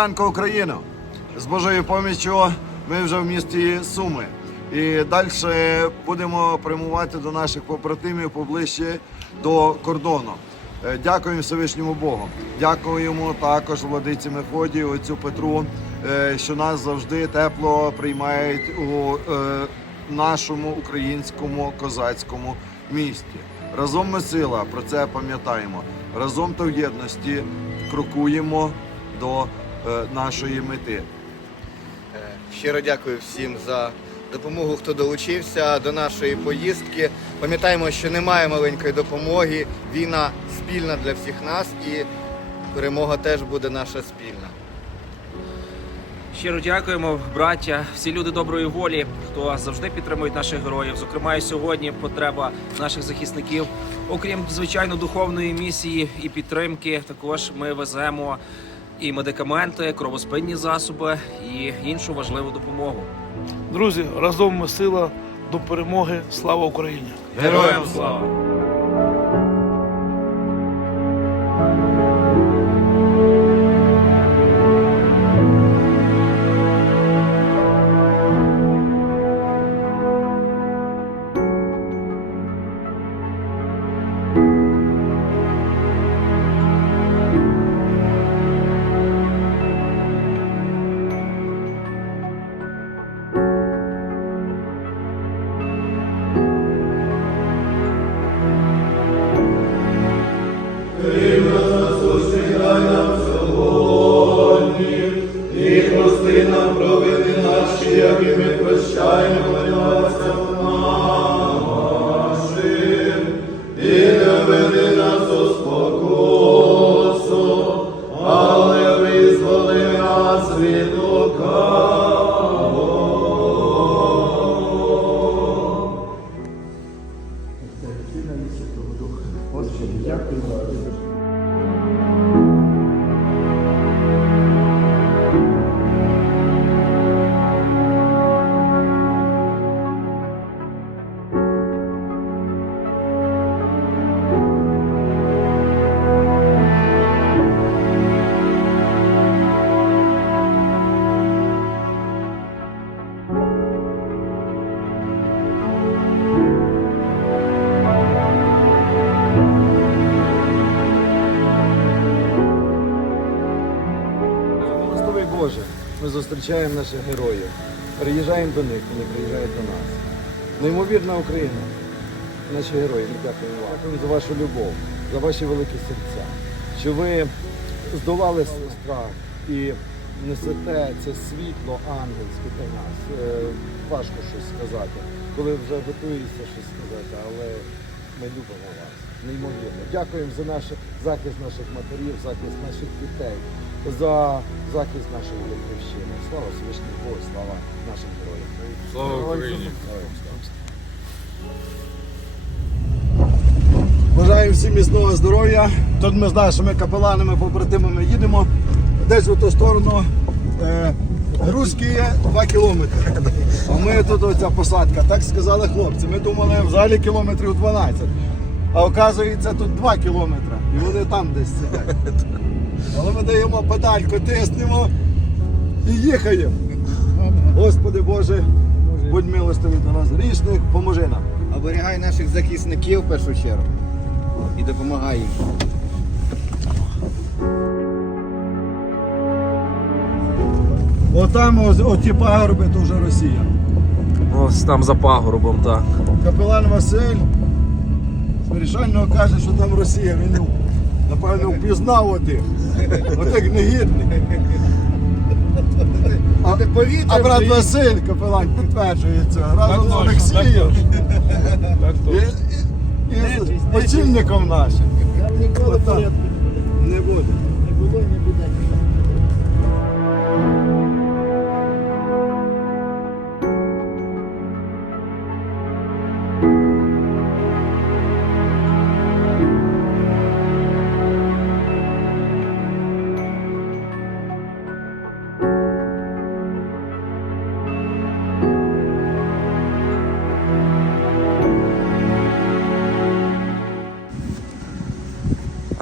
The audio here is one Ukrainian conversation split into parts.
Ранку, Україно! З Божою поміччю ми вже в місті Суми. І далі будемо прямувати до наших побратимів поближче до кордону. Е, Дякуємо Всевишньому Богу. Дякуємо також владиці Мефодію, отцю Петру, е, що нас завжди тепло приймають у е, нашому українському козацькому місті. Разом ми сила, про це пам'ятаємо. Разом та в єдності крокуємо до нашої мети. Е, Щиро дякую всім за допомогу, хто долучився до нашої поїздки. Пам'ятаємо, що немає маленької допомоги. Війна спільна для всіх нас і перемога теж буде наша спільна. Щиро дякуємо, браття, всі люди доброї волі, хто завжди підтримують наших героїв. Зокрема, і сьогодні потреба наших захисників. Окрім звичайно духовної місії і підтримки, також ми веземо і медикаменти, кровоспинні засоби і іншу важливу допомогу. Друзі, разом ми сила до перемоги. Слава Україні! Героям слава! Зустрічаємо наших героїв, приїжджаємо до них, вони приїжджають до нас. Неймовірна Україна, наші герої, дякуємо вам. Дякуємо за вашу любов, за ваші великі серця, що ви здолали страх і несете це світло ангельське для нас. Е, Важко щось сказати, коли вже готуєшся щось сказати, але ми любимо вас. Неймовірно. Дякуємо за наш захист наших матерів, захист наших дітей, за захист нашої батьківщини. Слава Всевишній Богу, слава нашим героям. Слава Україні! Бажаємо всім міцного здоров'я. Тут ми знаємо, що ми капеланами, побратимами їдемо. Десь в ту сторону е, Грузькі є 2 кілометри. А ми тут оця посадка. Так сказали хлопці. Ми думали взагалі кілометрів 12. А оказується тут 2 кілометри. І вони там десь сидять. Але ми даємо педальку, тиснемо і їхаємо. Господи Боже, будь милостивий до нас грішних, поможи нам. Оберігай наших захисників в першу чергу і допомагай їм. Отам ось, оті пагорби, то вже Росія. Ось там за пагорбом, так. Капелан Василь з вирішального каже, що там Росія. Він напевно впізнав отих. Отих негідних. А, а брат Василь, капелан, підтверджує це разом з Олексієм і, і, і з очільником нашим. Отак. Не буде.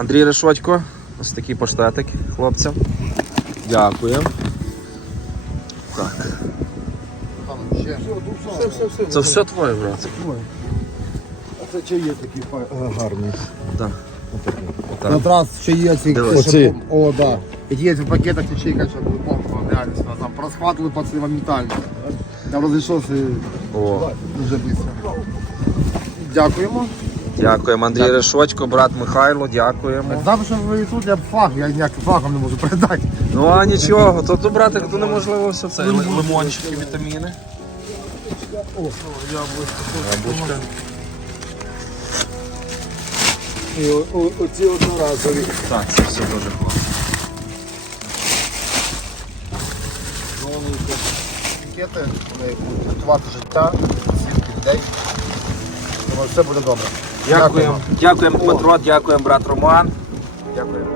Андрій Решотько, ось такий поштетик хлопцям. Дякуємо. Так. Це все твоє, брат. Це А це чаї такі фа- гарні. Так. Так. На трас ще є ці. Оці. О, да. Є в пакетах ячейка, що були бомба, реально що там розхватили пацани моментально. Я розійшовся О, дуже швидко. Дякуємо. Дякуємо. Андрій Решочко, брат Михайло, дякуємо. Знав, що ви тут, я б фах, я ніяким фахом не можу передати. Ну а нічого, то, то братик, то неможливо все це. Лимончики, вітаміни. Яблучка. І о- о- оці одноразові. Так, це все дуже класно. Пакети, вони будуть рятувати життя, свідки людей. Думаю, все буде добре. Дякуємо. Дякуємо, Дмитро, дякуємо, брат Роман. Дякуємо.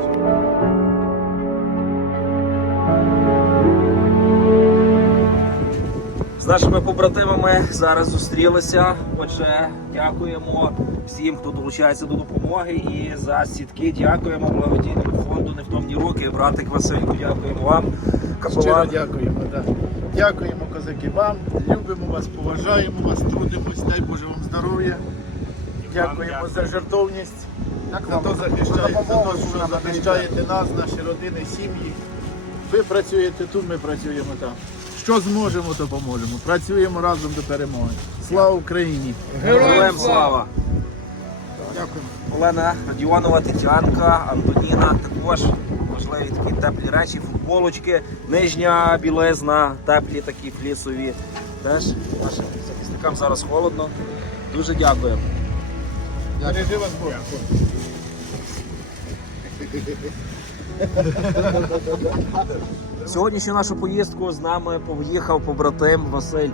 З нашими побратимами зараз зустрілися. Отже, дякуємо всім, хто долучається до допомоги. І за сітки дякуємо благодійному фонду Невтомні руки. Братик Василько, дякуємо вам. Щиро дякуємо. Да. Дякуємо, козаки, вам. Любимо вас, поважаємо вас, трудимось, дай Боже вам здоров'я. Дякуємо за жертовність, за те, захищаєте, за те, що захищаєте нас, наші родини, сім'ї. Ви працюєте тут, ми працюємо там. Що зможемо, то поможемо. Працюємо разом до перемоги. Слава Україні! Героям слава! Дякуємо. Олена Радіонова, Тетянка, Антоніна. Також важливі такі теплі речі, футболочки, нижня білизна, теплі такі флісові. Теж нашим захисникам зараз холодно. Дуже дякуємо. Бережи вас Бог. Сьогоднішню нашу поїздку з нами поїхав побратим Василь.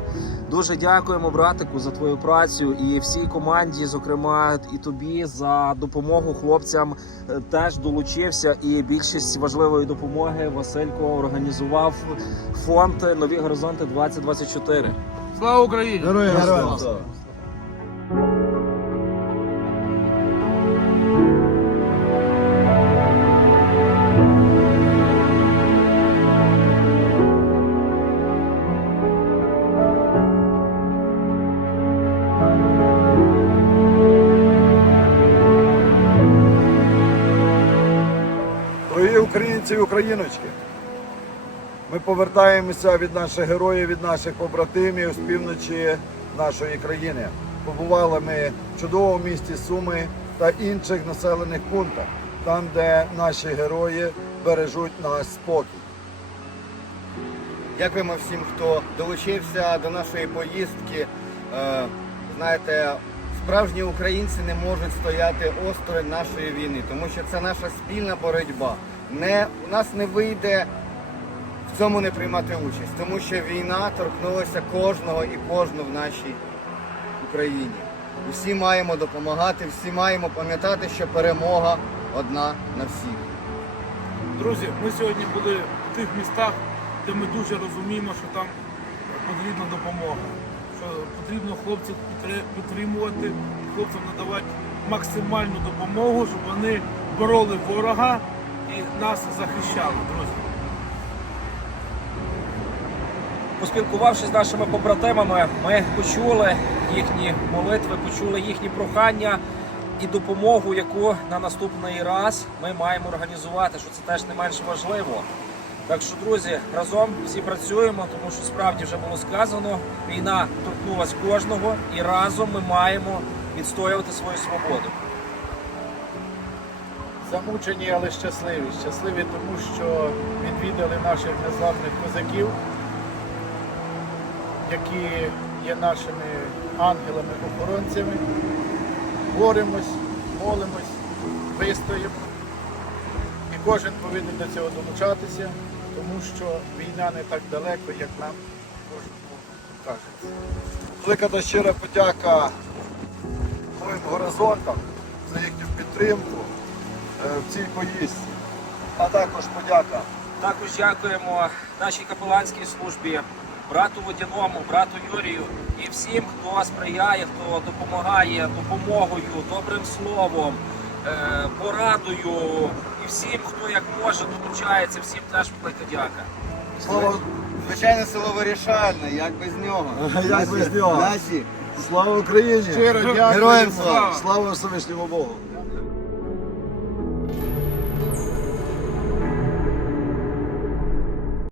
Дуже дякуємо, братику, за твою працю і всій команді, зокрема і тобі, за допомогу хлопцям. Е, Теж долучився і більшість важливої допомоги Василько організував фонд Нові горизонти 2024. Слава Україні! Героям слава. Україночки, ми повертаємося від наших героїв, від наших побратимів з півночі нашої країни. Побували ми в чудовому місті Суми та інших населених пунктах, там, де наші герої бережуть наш спокій. Дякуємо всім, хто долучився до нашої поїздки. Е, Знаєте, справжні українці не можуть стояти осторонь нашої війни, тому що це наша спільна боротьба. Не, у нас не вийде в цьому не приймати участь, тому що війна торкнулася кожного і кожну в нашій Україні. Усі маємо допомагати, всі маємо пам'ятати, що перемога одна на всіх. Друзі, ми сьогодні були в тих містах, де ми дуже розуміємо, що там потрібна допомога. Що потрібно хлопців підтримувати, хлопцям надавати максимальну допомогу, щоб вони бороли ворога і нас захищали, друзі. Поспілкувавшись з нашими побратимами, ми почули їхні молитви, почули їхні прохання і допомогу, яку на наступний раз ми маємо організувати, що це теж не менш важливо. Так що, друзі, разом всі працюємо, тому що справді вже було сказано, війна торкнулась кожного, і разом ми маємо відстоювати свою свободу. Замучені, але щасливі. Щасливі тому, що відвідали наших незламних козаків, які є нашими ангелами-охоронцями. Боремось, молимось, вистоїмо. І кожен повинен до цього долучатися, тому що війна не так далеко, як нам кожному кажеться. Велика та щира подяка новим горизонтам за їхню підтримку в цій поїздці, а також подяка Також дякуємо нашій капеланській службі, брату Водяному, брату Юрію і всім, хто сприяє, хто допомагає допомогою, добрим словом, е, порадою. І всім, хто як може, долучається, всім теж велика дяка. Слава, Звичайно, село вирішальне, як без нього. Як без нього? Наші слава Україні! Щиро дякую. Героям слава! Слава Всевишньому Богу!